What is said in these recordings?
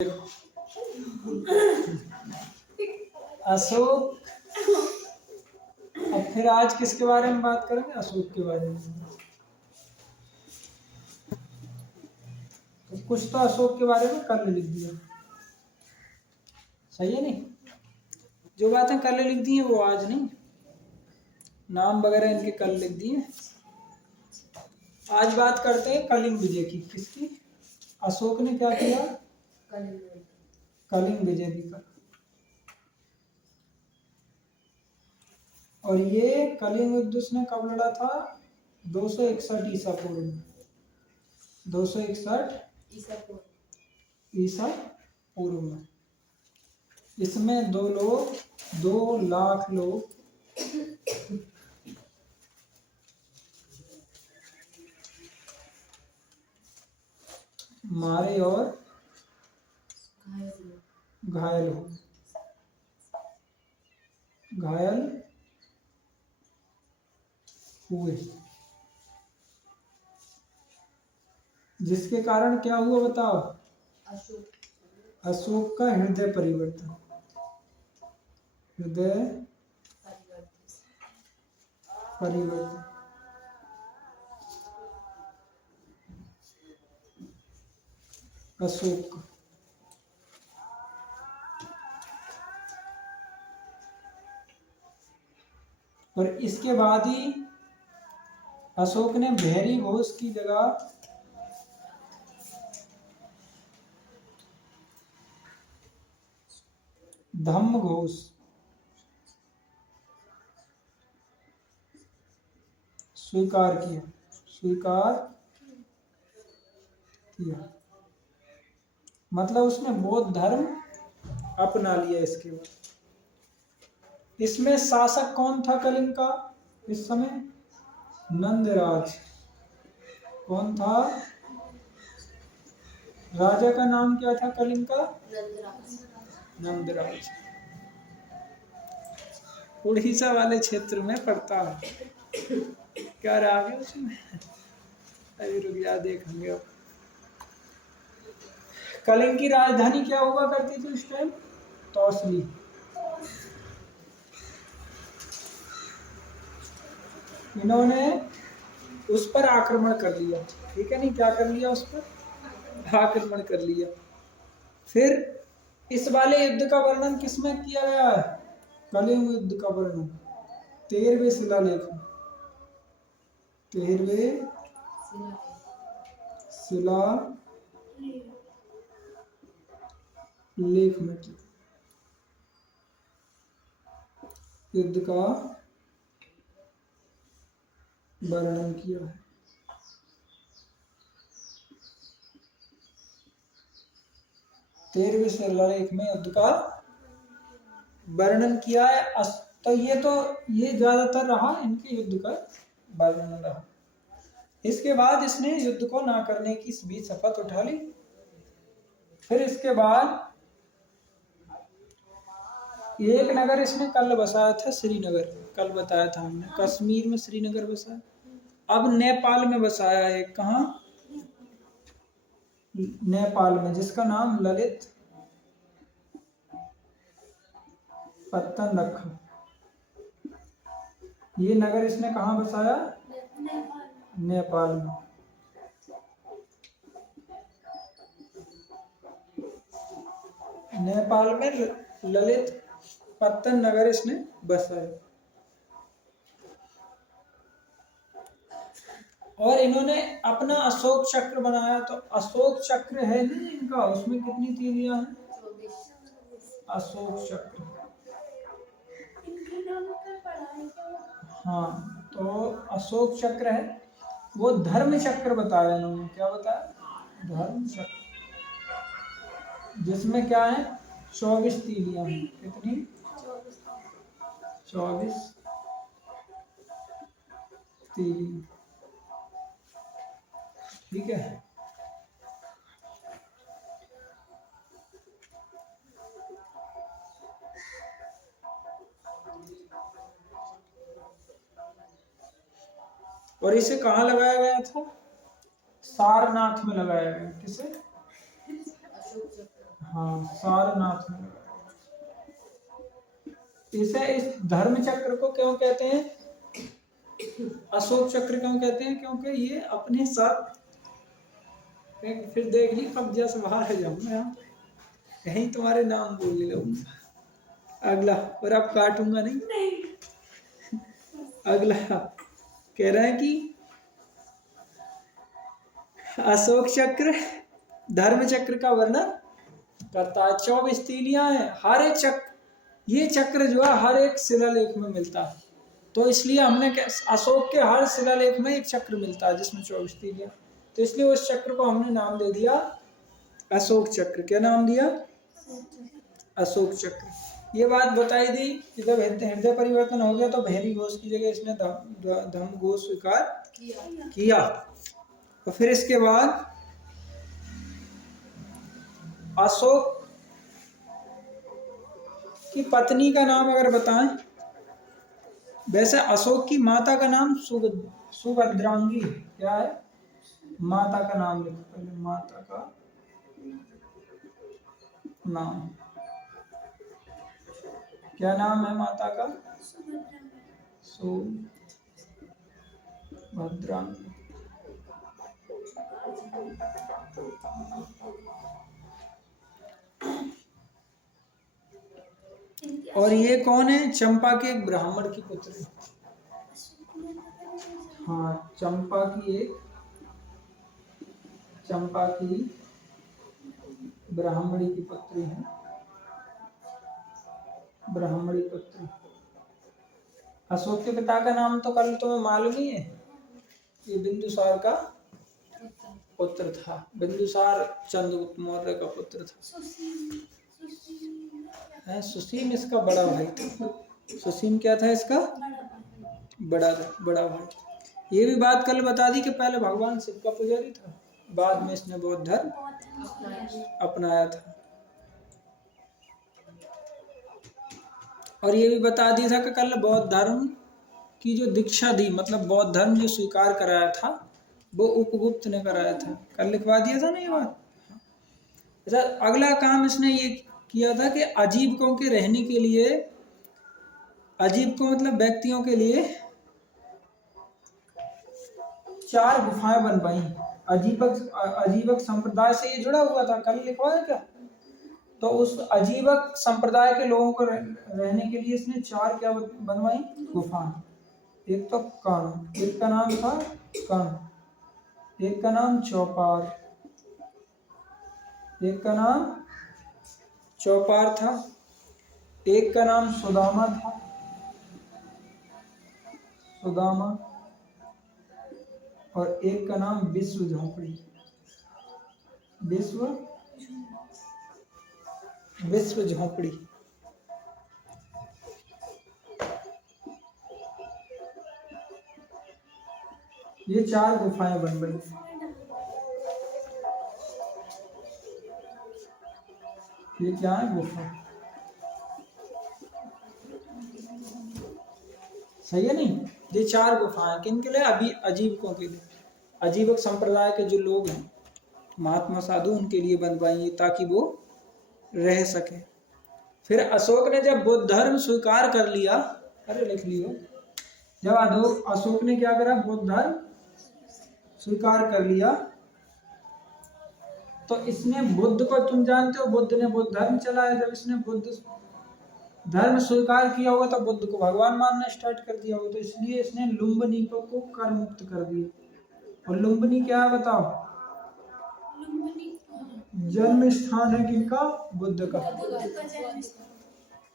अशोक। अब फिर आज किसके बारे में बात करेंगे? अशोक के बारे में। तो कुछ तो अशोक के बारे में कल लिख दिया, सही है नहीं? जो बातें कल लिख दी हैं वो आज नहीं, नाम वगैरह इनके कल लिख दिए। आज बात करते हैं कलिंग विजय की। किसकी? अशोक ने क्या किया? कलिंग विजय दिखा। और ये कलिंग युद्ध उसने कब लड़ा था? 261 ईसा पूर्व में। 261 ईसा पूर्व में। इसमें 2 लाख लोग मारे और घायल हुए, जिसके कारण क्या हुआ बताओ? अशोक का हृदय परिवर्तन। अशोक का। और इसके बाद ही अशोक ने भैरी घोष की जगह धम्म घोष स्वीकार किया। मतलब उसने बौद्ध धर्म अपना लिया। इसके बाद इसमें शासक कौन था कलिंग का इस समय? नंदराज। कौन था? राजा का नाम क्या था कलिंग का? नंदराज। उड़ीसा वाले क्षेत्र में पड़ता है। क्या रहा है उसमें? अभी रुक जा, देखेंगे। कलिंग की राजधानी क्या हुआ करती थी उस टाइम? तौसली। इन्होंने उस पर आक्रमण कर लिया, ठीक है नहीं? क्या कर लिया? उस पर आक्रमण कर लिया। फिर इस वाले युद्ध का वर्णन किसमें किया गया है? कलिंग युद्ध का वर्णन 13वें शिलालेख में। 13वें शिलालेख में युद्ध का वर्णन किया है। 13वें शिलालेख में युद्ध का वर्णन किया है। तो ये ज्यादातर रहा इनके युद्ध का वर्णन रहा। इसके बाद इसने युद्ध को ना करने की भी शपथ उठा ली। फिर इसके बाद एक नगर इसने कल बसाया था, श्रीनगर। कल बताया था हमने, कश्मीर में श्रीनगर बसाया। अब नेपाल में बसाया है। कहाँ? नेपाल में, जिसका नाम ललित पत्तन रखा। ये नगर इसने कहाँ बसाया? नेपाल में। नेपाल में ललित पत्तन नगर इसने बसाया। और इन्होंने अपना अशोक चक्र बनाया। तो अशोक चक्र है ना इनका, उसमें कितनी तीलियां हैं? अशोक चक्र। हाँ, तो अशोक चक्र है वो। धर्म चक्र बताया इन्होंने। क्या बताया? धर्म चक्र, जिसमें क्या है? 24 तीलियां हैं। कितनी? 24 तीलियां। ठीक है। और इसे कहाँ लगाया गया था? सारनाथ में लगाया गया। किसे? हाँ, सारनाथ में। इसे इस धर्म चक्र को क्यों कहते हैं, अशोक चक्र क्यों कहते हैं? क्योंकि ये अपने साथ, फिर देख ली कब्जा से बाहर आ जाऊंगा, कहीं तुम्हारे नाम बोलने लगूंगा। अगला, और अब काटूंगा नहीं। अगला कह रहा है कि अशोक चक्र धर्म चक्र का वर्णन करता है। 24 तीलियां हैं, हर एक चक्र, ये चक्र जो है हर एक शिलालेख में मिलता है। तो इसलिए हमने अशोक के हर शिलालेख में एक चक्र मिलता है जिसमें 24 तीलियां, तो इसलिए उस चक्र को हमने नाम दे दिया अशोक चक्र। क्या नाम दिया? अशोक चक्र। ये बात बताई दी कि जब हृदय परिवर्तन हो गया तो भैरी घोष की जगह इसने धम्म घोष स्वीकार किया। तो फिर इसके बाद अशोक की पत्नी का नाम अगर बताएं, वैसे अशोक की माता का नाम सुभद्रांगी। क्या है? माता का नाम लिखो पहले, माता का नाम क्या नाम है माता का? सुभद्रांगी। और ये कौन है? चंपा के एक ब्राह्मण की पुत्री। हाँ, चंपा की ब्राह्मणी की पुत्री है, ब्राह्मणी पुत्री। अशोक के पिता का नाम तो कल तुम्हें मालूम ही है, ये बिंदुसार का पुत्र था। बिंदुसार चंद्रगुप्त मौर्य का पुत्र था। सुसीम इसका बड़ा भाई था। सुसीम क्या था इसका? बड़ा भाई। ये भी बात कल बता दी कि पहले भगवान शिव का पुजारी था, बाद में इसने बौद्ध धर्म अपनाया था। और ये भी बता दिया था कि कल बौद्ध धर्म की जो दीक्षा दी, मतलब बौद्ध धर्म जो स्वीकार कराया था, वो उपगुप्त ने कराया था। कल लिखवा दिया था ना ये बात। अच्छा, अगला काम इसने ये किया था कि अजीबकों के रहने के लिए, अजीबकों मतलब व्यक्तियों के लिए 4 गुफाएं बनवाई। अजीबक संप्रदाय से ये जुड़ा हुआ था, कल लिखवाया क्या? तो उस अजीबक संप्रदाय के लोगों को रहने के लिए इसने 4 क्या बनवाई? गुफाएं। एक तो कर्ण, एक का नाम था कर्ण, एक का नाम चौपार, एक का नाम चौपार था, एक का नाम सुदामा था, सुदामा, और एक का नाम विश्व झोपड़ी, विश्व झोपड़ी। ये 4 गुफाएं बन गई। ये क्या है? गुफा। सही है नहीं? ये 4 गुफाएं किन के लिए? अभी अजीबकों के लिए, अजीबक संप्रदाय के जो लोग हैं, महात्मा साधु, उनके लिए बनवाई ताकि वो रह सके। फिर अशोक ने जब बौद्ध धर्म स्वीकार कर लिया, अरे लिख लियो, जब अशोक ने क्या करा? बौद्ध धर्म स्वीकार कर लिया, तो इसने बुद्ध को, तुम जानते हो बुद्ध ने बुद्ध धर्म चलाया। जब इसने बुद्ध धर्म स्वीकार किया होगा तो बुद्ध को भगवान मानना स्टार्ट कर दिया होगा, तो इसलिए इसने लुम्बिनीकों को कर मुक्त कर दिया। और लुम्बिनी क्या है बताओ? जन्म स्थान है किनका? बुद्ध का।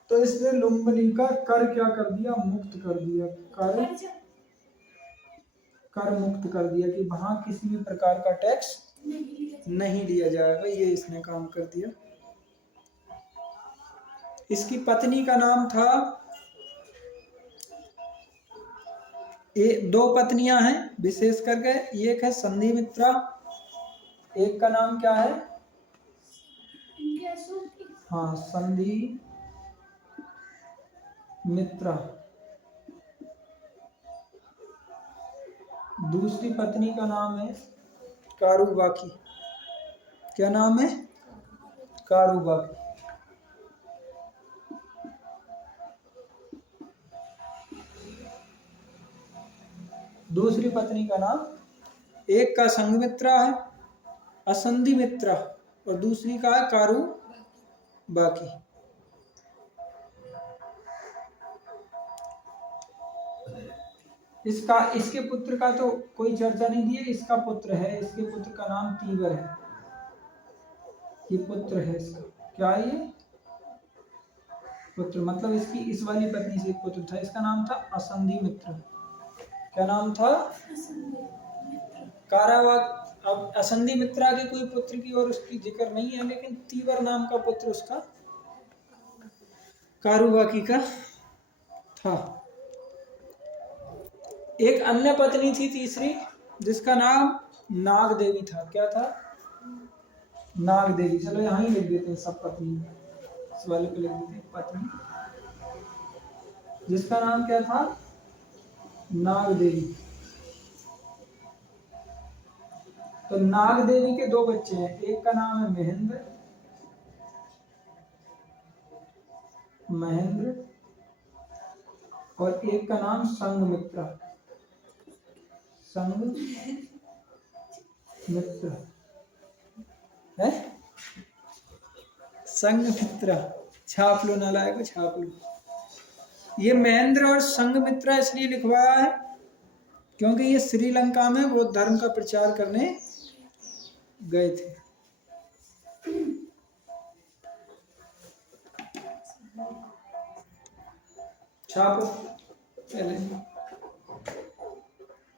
तो इसने लुम्बिनी का कर क्या कर दिया? मुक्त कर दिया। कर मुक्त कर दिया कि वहां किसी भी प्रकार का टैक्स नहीं लिया जाएगा, ये इसने काम कर दिया। इसकी पत्नी का नाम था, 2 पत्नियां हैं विशेष करके, एक है संधिमित्रा, एक का नाम क्या है? हाँ, संधि मित्रा। दूसरी पत्नी का नाम है कारुबाकी। क्या नाम है? कारुबाकी। दूसरी पत्नी का नाम, एक का संघमित्रा है असंधि मित्रा और दूसरी का है कारुबाकी। इसका इसके पुत्र का तो कोई चर्चा नहीं दी है, इसका पुत्र है, इसके पुत्र का नाम तीवर है, ये पुत्र है इसका। क्या है ये? पुत्र, मतलब इसकी इस वाली पत्नी से एक पुत्र था, इसका नाम था असंधि मित्र। क्या नाम था? कारावाक। अब असंधि मित्रा के कोई पुत्र की और उसकी जिक्र नहीं है, लेकिन तीवर नाम का पुत्र उसका कारुबाकी का था। एक अन्य पत्नी थी तीसरी, जिसका नाम नाग देवी था। क्या था? नाग देवी। चलो यहाँ ही लिख देते हैं सब पत्नी, इस वाले पे लिख देते हैं पत्नी, जिसका नाम क्या था? नाग देवी। तो नाग देवी के दो बच्चे हैं, एक का नाम है महेंद्र और एक का नाम संघमित्रा। संघमित्र है, संघमित्रा। छाप लो, नालायक को छाप लो। ये महेंद्र और संघमित्रा इसलिए लिखवाया है क्योंकि ये श्रीलंका में बौद्ध धर्म का प्रचार करने गए थे। छापो पहले।